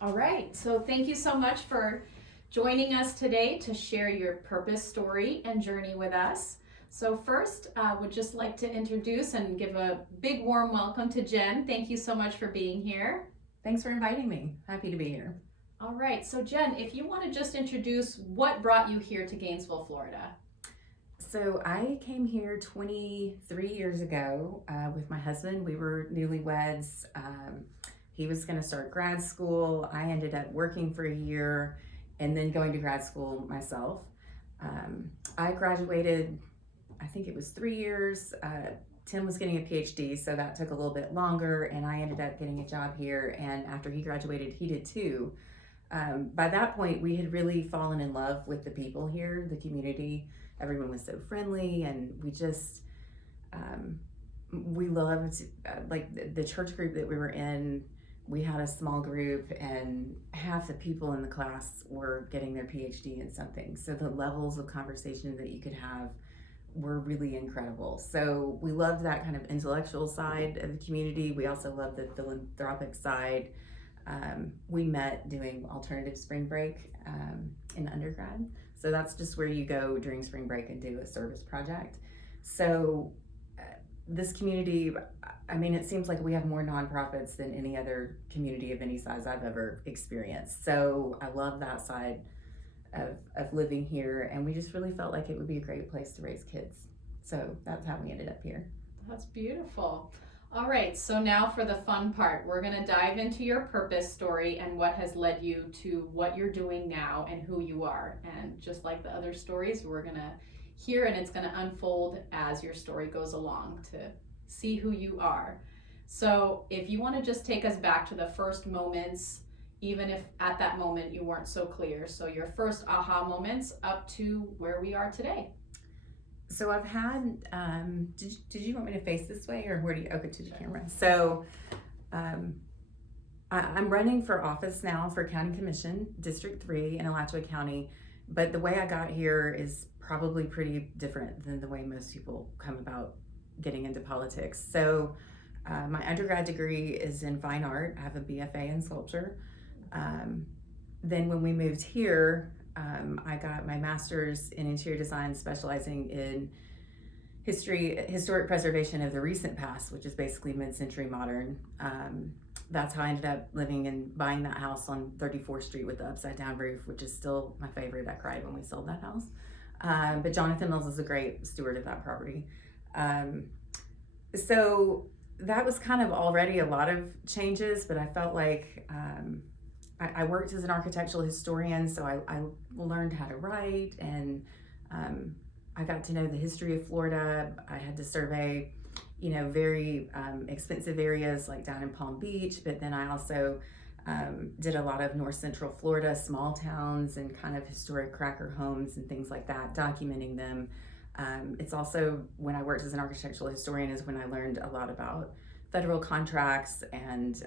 All right, so thank you so much for joining us today to share your purpose story and journey with us. So first, would just like to introduce and give a big warm welcome to Jenn. Thank you so much for being here. Thanks for inviting me. Happy to be here. All right, so Jenn, if you want to just introduce what brought you here to Gainesville, Florida. So I came here 23 years ago with my husband. We were newlyweds. He was going to start grad school. I ended up working for a year and then going to grad school myself. I graduated, I think it was 3 years. Tim was getting a PhD, so that took a little bit longer, and I ended up getting a job here. And after he graduated, he did too. By that point, we had really fallen in love with the people here, the community. Everyone was so friendly, and we loved like the church group that we were in. We had a small group, and half the people in the class were getting their PhD in something. So the levels of conversation that you could have were really incredible. So we loved that kind of intellectual side of the community. We also loved the philanthropic side. We met doing alternative spring break in undergrad. So that's just where you go during spring break and do a service project. So this community, I mean, it seems like we have more nonprofits than any other community of any size I've ever experienced. So I love that side of living here, and we just really felt like it would be a great place to raise kids. So that's how we ended up here. That's beautiful. All right, so now for the fun part. We're going to dive into your purpose story and what has led you to what you're doing now and who you are. And just like the other stories, we're going to hear, and it's going to unfold as your story goes along to see who you are. So if you want to just take us back to the first moments, even if at that moment you weren't so clear. So your first aha moments up to where we are today. So I've had, did you want me to face this way, or where do you, okay, to the camera. So I'm running for office now for County Commission, District 3 in Alachua County. But the way I got here is probably pretty different than the way most people come about getting into politics. So my undergrad degree is in fine art. I have a BFA in sculpture. Then when we moved here, I got my master's in interior design, specializing in historic preservation of the recent past, which is basically mid-century modern. That's how I ended up living and buying that house on 34th Street with the upside down roof, which is still my favorite. I cried when we sold that house. But Jonathan Mills is a great steward of that property. So that was kind of already a lot of changes, but I felt like I worked as an architectural historian, so I learned how to write, and I got to know the history of Florida. I had to survey, very expensive areas like down in Palm Beach, but then I also did a lot of North Central Florida, small towns and kind of historic cracker homes and things like that, documenting them. It's also, when I worked as an architectural historian, is when I learned a lot about federal contracts and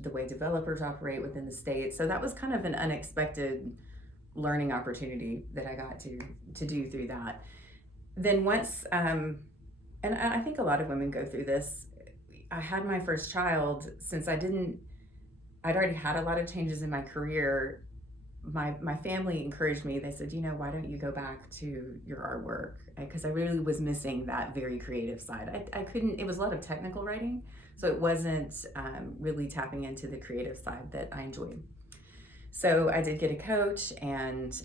the way developers operate within the state. So that was kind of an unexpected learning opportunity that I got to do through that. Then once, and I think a lot of women go through this, I had my first child. Since I'd already had a lot of changes in my career, my family encouraged me. They said, why don't you go back to your artwork? Because I really was missing that very creative side. I couldn't, it was a lot of technical writing, so it wasn't really tapping into the creative side that I enjoyed. So I did get a coach, and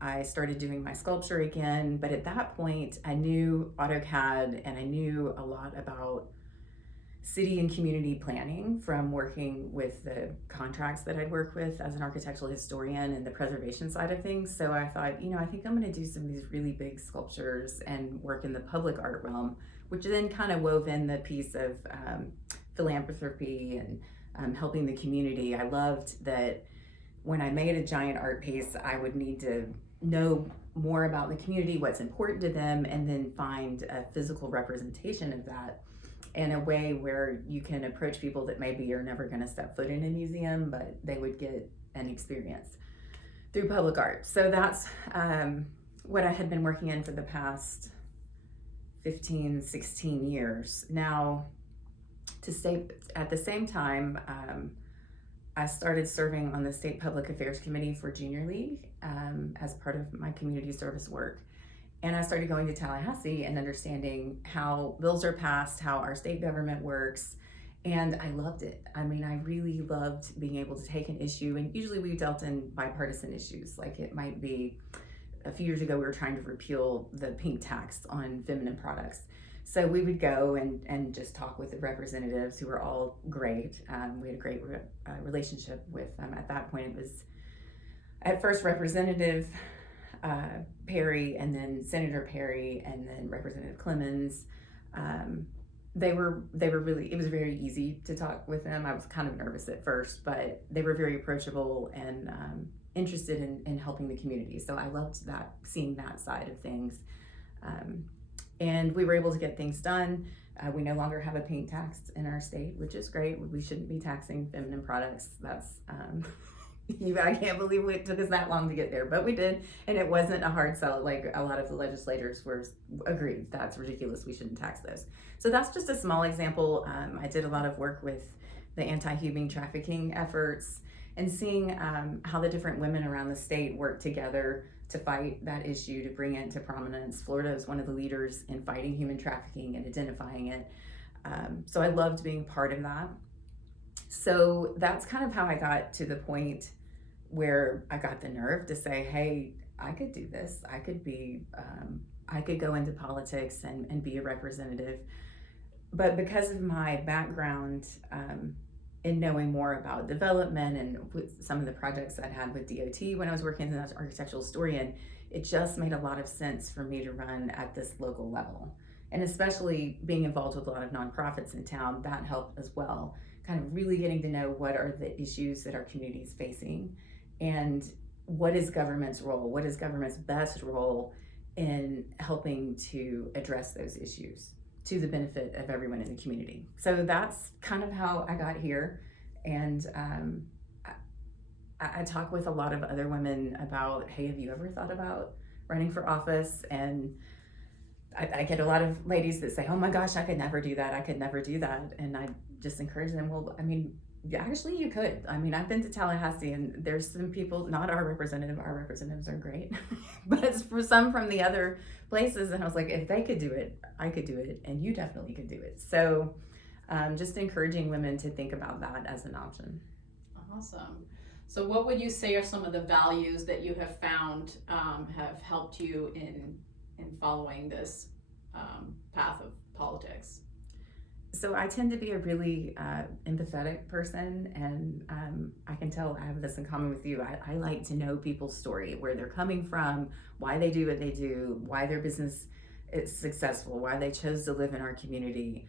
I started doing my sculpture again. But at that point, I knew AutoCAD, and I knew a lot about city and community planning from working with the contracts that I'd work with as an architectural historian and the preservation side of things. So I thought, I think I'm going to do some of these really big sculptures and work in the public art realm, which then kind of wove in the piece of philanthropy and helping the community. I loved that when I made a giant art piece, I would need to know more about the community, what's important to them, and then find a physical representation of that in a way where you can approach people that maybe are never going to step foot in a museum, but they would get an experience through public art. So that's what I had been working in for the past 15, 16 years. Now, to stay at the same time, I started serving on the State Public Affairs Committee for Junior League as part of my community service work. And I started going to Tallahassee and understanding how bills are passed, how our state government works. And I loved it. I mean, I really loved being able to take an issue, and usually we dealt in bipartisan issues. Like it might be a few years ago, we were trying to repeal the pink tax on feminine products. So we would go and just talk with the representatives who were all great. We had a great relationship with, at that point, it was at first Representative Perry, and then Senator Perry, and then Representative Clemens. They were really, it was very easy to talk with them. I was kind of nervous at first, but they were very approachable and interested in helping the community. So I loved that, seeing that side of things. And we were able to get things done. We no longer have a pink tax in our state, which is great. We shouldn't be taxing feminine products. That's I can't believe it took us that long to get there, but we did, and it wasn't a hard sell. Like a lot of the legislators were agreed, that's ridiculous, we shouldn't tax those. So that's just a small example. I did a lot of work with the anti-human trafficking efforts, and seeing how the different women around the state work together to fight that issue, to bring it to prominence. Florida is one of the leaders in fighting human trafficking and identifying it. So I loved being part of that. So that's kind of how I got to the point where I got the nerve to say, hey, I could do this. I could be, I could go into politics and be a representative. But because of my background in knowing more about development and with some of the projects I'd had with DOT when I was working as an architectural historian, it just made a lot of sense for me to run at this local level. And especially being involved with a lot of nonprofits in town, that helped as well. Kind of really getting to know what are the issues that our community is facing, and what is government's role, what is government's best role in helping to address those issues to the benefit of everyone in the community. So that's kind of how I got here. And I talk with a lot of other women about, hey, have you ever thought about running for office? And I get a lot of ladies that say, oh my gosh, I could never do that. I could never do that. And I just encourage them, well, I mean, yeah, actually you could. I mean, I've been to Tallahassee, and there's some people, not our representatives are great, but it's for some from the other places. And I was like, if they could do it, I could do it, and you definitely could do it. So just encouraging women to think about that as an option. Awesome. So what would you say are some of the values that you have found have helped you in following this path of politics? So I tend to be a really empathetic person, and I can tell I have this in common with you. I like to know people's story, where they're coming from, why they do what they do, why their business is successful, why they chose to live in our community,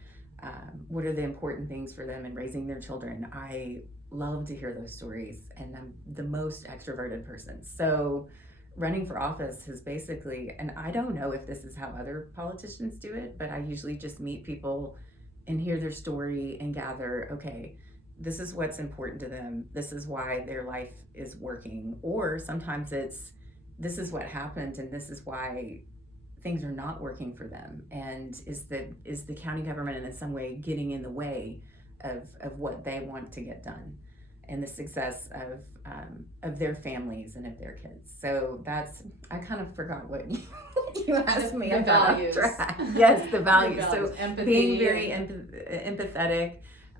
what are the important things for them in raising their children. I love to hear those stories, and I'm the most extroverted person. So running for office has basically, and I don't know if this is how other politicians do it, but I usually just meet people and hear their story and gather, okay, this is what's important to them. This is why their life is working. Or sometimes it's, this is what happened and this is why things are not working for them. And is the county government in some way getting in the way of what they want to get done and the success of their families and of their kids. So that's, I kind of forgot what you asked me about. Values. Yes, the values. So empathy, being very empathetic.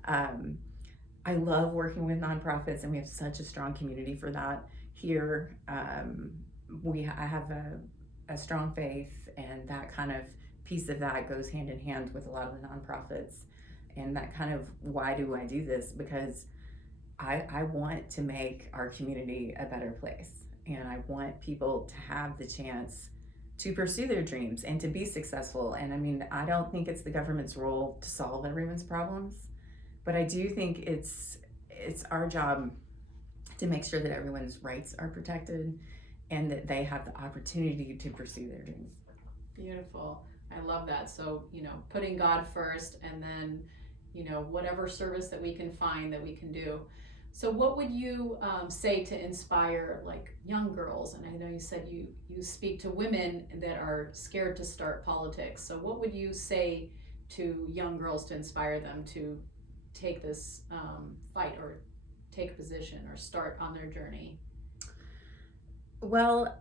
I love working with nonprofits, and we have such a strong community for that here. I have a strong faith, and that kind of piece of that goes hand in hand with a lot of the nonprofits. And that kind of, why do I do this? Because I want to make our community a better place, and I want people to have the chance to pursue their dreams and to be successful. And I mean, I don't think it's the government's role to solve everyone's problems, but I do think it's our job to make sure that everyone's rights are protected and that they have the opportunity to pursue their dreams. Beautiful. I love that. So, putting God first, and then, whatever service that we can find that we can do. So what would you say to inspire like young girls? And I know you said you speak to women that are scared to start politics. So what would you say to young girls to inspire them to take this fight or take a position or start on their journey? Well,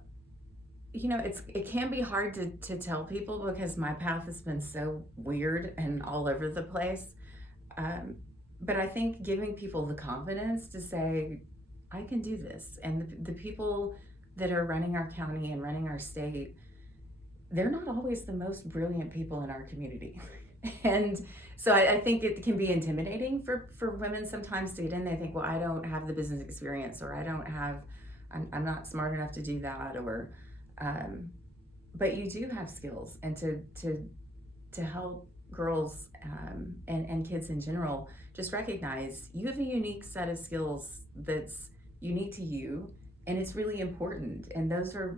it can be hard to tell people because my path has been so weird and all over the place. But I think giving people the confidence to say, I can do this. And the people that are running our county and running our state, they're not always the most brilliant people in our community. And so I think it can be intimidating for women sometimes to get in. They think, well, I don't have the business experience, or I'm not smart enough to do that, or but you do have skills, and to help girls and kids in general just recognize you have a unique set of skills that's unique to you, and it's really important. And those are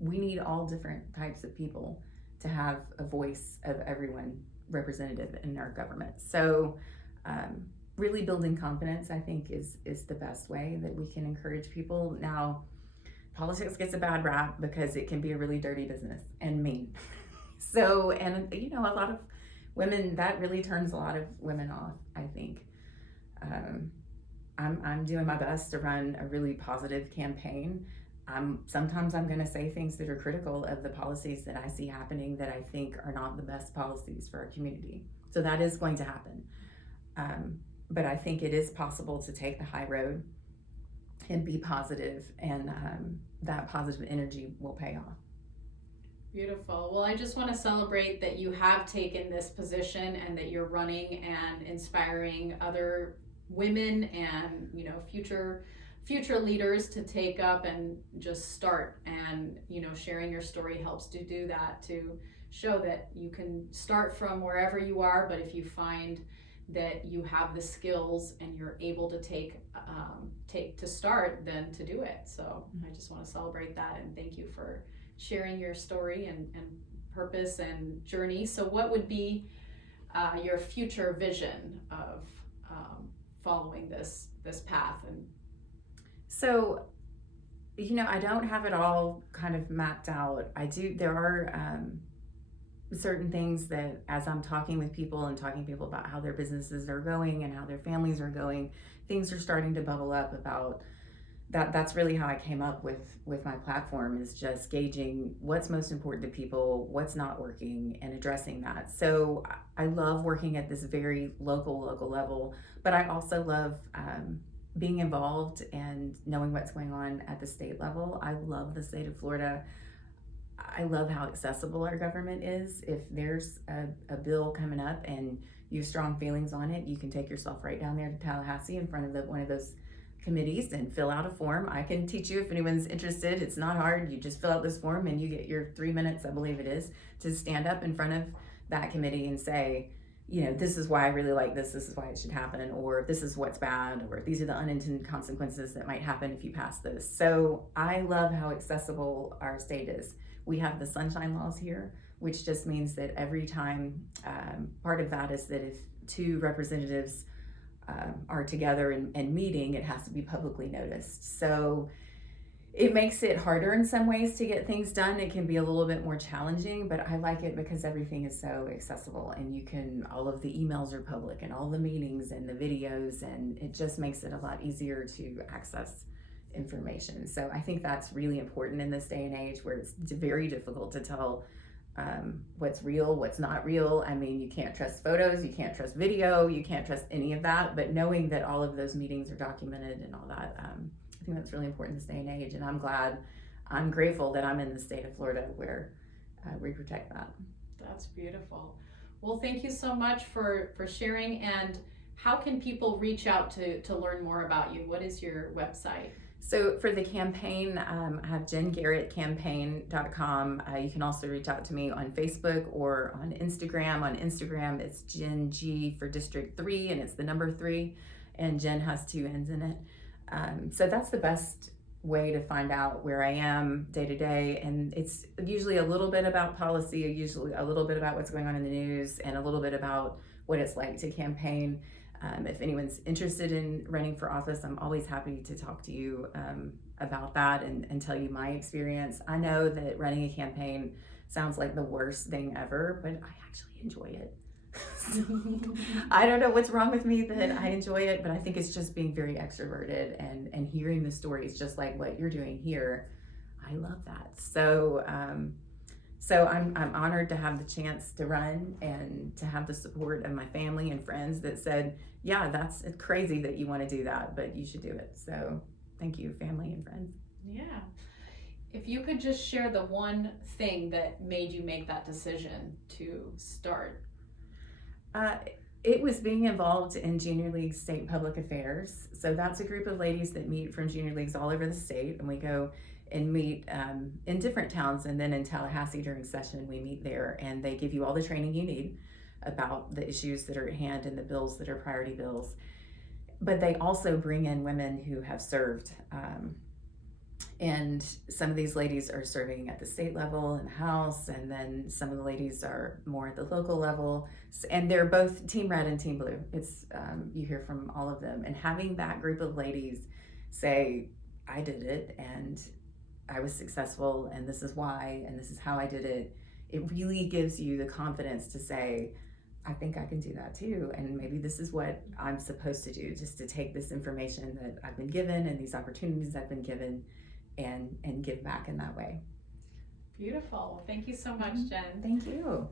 we need all different types of people to have a voice of everyone representative in our government. So really building confidence, I think, is the best way that we can encourage people. Now, politics gets a bad rap because it can be a really dirty business and mean. So, and a lot of women, that really turns a lot of women off, I think. I'm doing my best to run a really positive campaign. Sometimes I'm going to say things that are critical of the policies that I see happening that I think are not the best policies for our community. So that is going to happen. But I think it is possible to take the high road and be positive, and that positive energy will pay off. Beautiful. Well, I just want to celebrate that you have taken this position and that you're running and inspiring other women and future leaders to take up and just start. And sharing your story helps to do that, to show that you can start from wherever you are, but if you find that you have the skills and you're able to take to start, then to do it. So I just want to celebrate that and thank you for sharing your story and purpose and journey. So what would be your future vision of following this path? And so, I don't have it all kind of mapped out. There are certain things that, as I'm talking with people and talking to people about how their businesses are going and how their families are going, things are starting to bubble up about that. That's really how I came up with my platform, is just gauging what's most important to people, what's not working, and addressing that. So I love working at this very local level, but I also love being involved and knowing what's going on at the state level. I love the state of Florida. I love how accessible our government is. If there's a bill coming up and you have strong feelings on it, you can take yourself right down there to Tallahassee in front of one of those committees and fill out a form. I can teach you if anyone's interested. It's not hard. You just fill out this form and you get your 3 minutes, I believe it is, to stand up in front of that committee and say, this is why I really like this is why it should happen, or this is what's bad, or these are the unintended consequences that might happen if you pass this. So I love how accessible our state is. We have the sunshine laws here, which just means that every time, part of that is that if two representatives are together and meeting, it has to be publicly noticed. So it makes it harder in some ways to get things done. It can be a little bit more challenging, but I like it because everything is so accessible, and all of the emails are public and all the meetings and the videos, and it just makes it a lot easier to access information. So I think that's really important in this day and age where it's very difficult to tell what's real, what's not real. I mean, you can't trust photos, you can't trust video, you can't trust any of that, but knowing that all of those meetings are documented and all that, I think that's really important in this day and age. And I'm grateful that I'm in the state of Florida where we protect that. That's beautiful. Well, thank you so much for sharing. And how can people reach out to learn more about you? What is your website? So for the campaign, I have JennGarretCampaign.com. You can also reach out to me on Facebook or on Instagram. On Instagram, it's Jenn G for District 3, and it's the number 3, and Jenn has 2 N's in it. So that's the best way to find out where I am day to day. And it's usually a little bit about policy, usually a little bit about what's going on in the news, and a little bit about what it's like to campaign. If anyone's interested in running for office, I'm always happy to talk to you about that and tell you my experience. I know that running a campaign sounds like the worst thing ever, but I actually enjoy it. I don't know what's wrong with me that I enjoy it, but I think it's just being very extroverted and hearing the stories just like what you're doing here. I love that. So I'm honored to have the chance to run and to have the support of my family and friends that said, yeah, that's crazy that you want to do that, but you should do it. So thank you, family and friends. Yeah. If you could just share the one thing that made you make that decision to start. It was being involved in Junior League State Public Affairs. So that's a group of ladies that meet from junior leagues all over the state, and we go and meet in different towns, and then in Tallahassee during session we meet there, and they give you all the training you need about the issues that are at hand and the bills that are priority bills. But they also bring in women who have served, and some of these ladies are serving at the state level in the House, and then some of the ladies are more at the local level, and they're both Team Red and Team Blue. It's you hear from all of them, and having that group of ladies say, I did it and I was successful, and this is why, and this is how I did it. It really gives you the confidence to say, I think I can do that too, and maybe this is what I'm supposed to do, just to take this information that I've been given and these opportunities I've been given and give back in that way. Beautiful. Thank you so much, Jen. Thank you.